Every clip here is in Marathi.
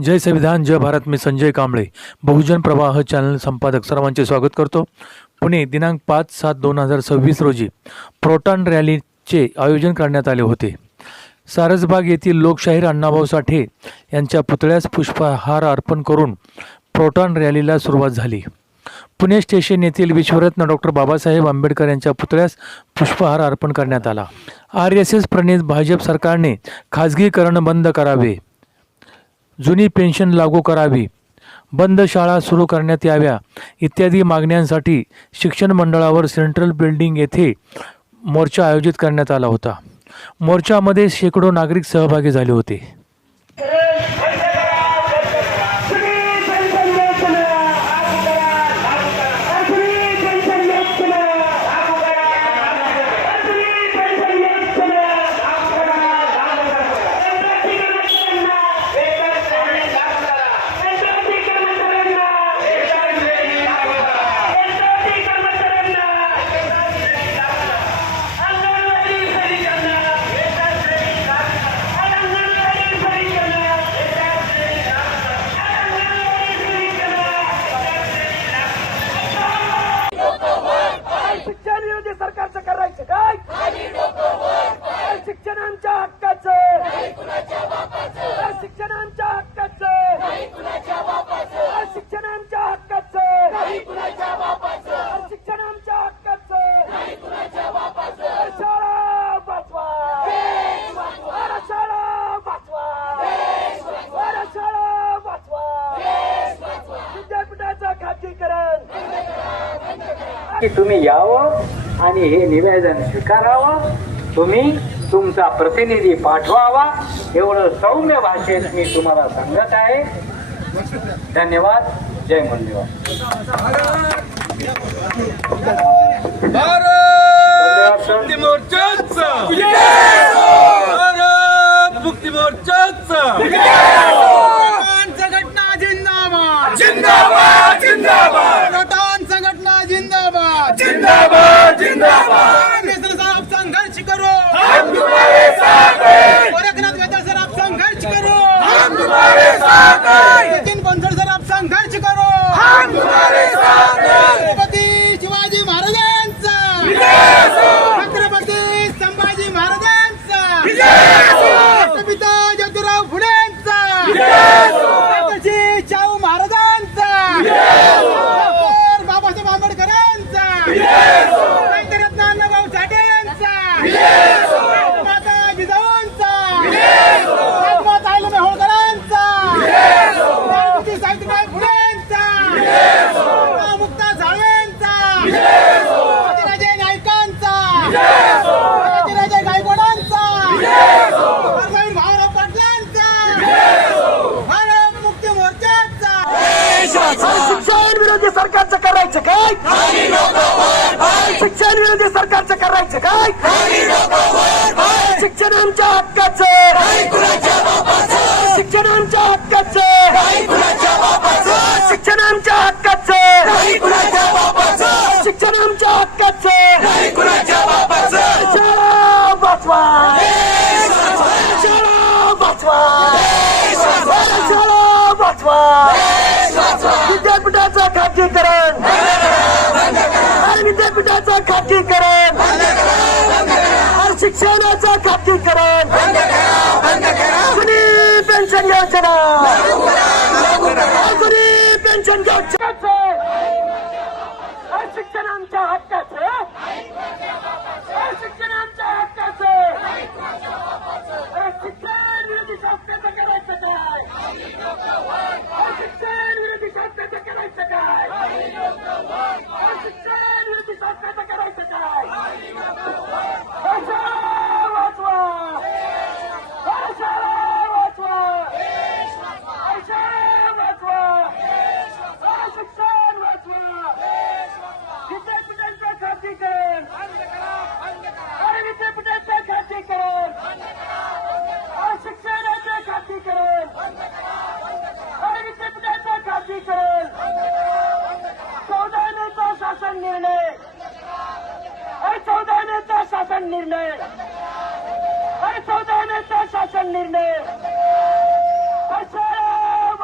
जय संविधान जय भारत. मी संजय कांबळे, बहुजन प्रवाह चॅनल संपादक. सर्वांचे स्वागत करतो. पुणे दिनांक 5/7/2026 रोजी प्रोटॉन रॅलीचे आयोजन करण्यात आले होते. सारसबाग येथील लोकशाहीर अण्णाभाऊ साठे यांच्या पुतळ्यास पुष्पहार अर्पण करून प्रोटॉन रॅलीला सुरुवात झाली. पुणे स्टेशन येथील विश्वरत्न डॉक्टर बाबासाहेब आंबेडकर यांच्या पुतळ्यास पुष्पहार अर्पण करण्यात आला. RSS प्रणित भाजप सरकारने खाजगीकरण बंद करावे, जुनी पेन्शन लागू करावी, बंद शाळा सुरू करण्यात याव्या इत्यादी मागण्यांसाठी शिक्षण मंडळावर सेंट्रल बिल्डिंग येथे मोर्चा आयोजित करण्यात आला होता. मोर्चामध्ये शेकडो नागरिक सहभागी झाले होते. सरकारचं करायचं काय? शिक्षणाच्या हक्काचं, शिक्षणाच्या हक्काचं, शिक्षणाच्या हक्काचं, शिक्षणाच्या हक्काचं, शाळा वाचवा, शाळा वाचवा, शाळा वाचवा, विद्यापीठाचं खाजगीकरण. की तुम्ही यावं आणि हे निवेदन स्वीकारावं, तुम्ही तुमचा प्रतिनिधी पाठवावा, एवढं सौम्य भाषेत मी तुम्हाला सांगत आहे. धन्यवाद. जय मुंडेवार. भारत मुक्ती मोर्चाचा, भारत मुक्ती मोर्चाचा संघटना जिंदाबाद, जिंदाबाद, जिंदाबाद. प्रोटॉन संघटना जिंदाबाद, जिंदाबाद, जिंदाबाद. साहब संघर्ष करो, हम तुम्हारे साथ हैं. गोरखनाथ वेदा सर आप संघर्ष करो, हम तुम्हारे साथ हैं. सचिन बंसल सर आप संघर्ष करो, हम तुम्हारे साथ हैं. छत्रपती शिवाजी महाराजांचा विजय असो, छत्रपती संभाजी महाराजांचा विजय असो, राष्ट्रपिता ज्योतिराव फुलेंचा विजय असो, छत्रपती शाहू महाराजांचा विजय असो, डॉक्टर बाबासाहेब आंबेडकरांचा विजय असो, साहित्यरत्न अण्णाभाऊ साठेंचा विजय असो, माता जिजाऊंचा विजय असो, राजमाता अहिल्याबाई होळकरांचा विजय असो, छत्रपती सावित्रीबाई फुलेंचा विजय असो, मुक्ता साळवेंचा विजय असो, राजे नाईकांचा विजय असो, राजे गायकवाडांचा विजय असो, परमवीर भाऊराव पाटलांचा विजय असो, भारत मुक्ती मोर्चाचा. शिक्षण विरोधी सरकारचं करायचं काय? शिक्षण विरोधी सरकारचं करायचं काय? शिक्षणाच्या हक्काचं, शिक्षणाच्या हक्काचं, शिक्षणाच्या हक्काचं, शिक्षणाच्या हक्काचं, शाळा वाचवा, शाळा वाचवा, शाळा वाचवा, विद्यापीठाचं खाजगीकरण, विद्यापीठाचं खाजगीकरण, शिक्षणाचं खाजगीकरण, जुनी पेन्शन योजना, जुनी पेन्शन योजना, शिक्षणाच्या हक्काचं, शिक्षणाच्या हक्काचं, शिक्षण विरोधी शासनाचं करायचं काय? शिक्षण विरोधी शासनाचं करायचं काय? शिक्षण विरोधी शासनाचं करायचं काय? शाळा वाचवा, शाळा वाचवा, शाळा वाचवा, शिक्षण वाचवा, विद्यापीठांचं खाजगीकरण, विद्यापीठांचं खाजगीकरण, शिक्षणाचं खाजगीकरण, विद्यापीठाचं खाजगीकरण, 14 मेचा शासन निर्णय, 14 मेचा शासन निर्णय, 14 मेचा शासन निर्णय, शाळा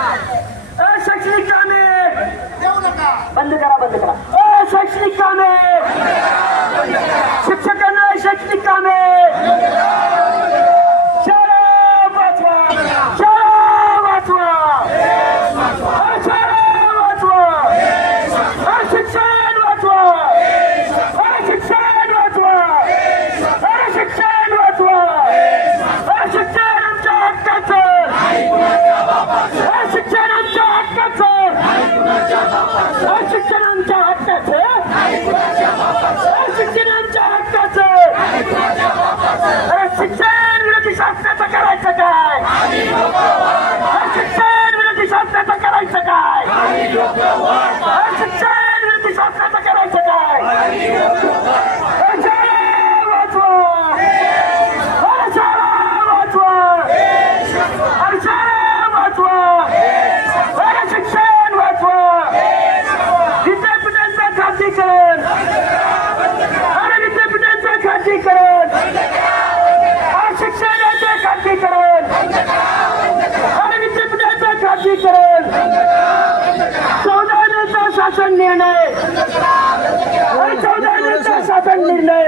शैक्षणिक कामे देऊ नका. बंद करा शैक्षणिक कामे शिक्षकांना शैक्षणिक कामे शाळा वाचवा शाळा वाचवा शाळा वाचवा शिक्षण वाचवा शिक्षण वाचवा शिक्षण वाचवा शिक्षण आमच्या हक्काचं शिक्षण आमच्या हक्काचं शिक्षण आमच्या हक्काचं शिक्षण आमच्या हक्काचं शिक्षण विरोधी शासनाचं करायचं काय शिक्षण विरोधी शासनाचं करायचं काय शिक्षण विरोधी शासनाचं करायचं काय शाळा वाचवा शाळा वाचवा शाळा वाचवा शिक्षण वाचवा विद्यापीठांचं खाजगीकरण विद्यापीठांचं खाजगीकरण शिक्षणाचं खाजगीकरण विद्यापीठांचं खाजगीकरण 14 शासन निर्णय 14 शासन निर्णय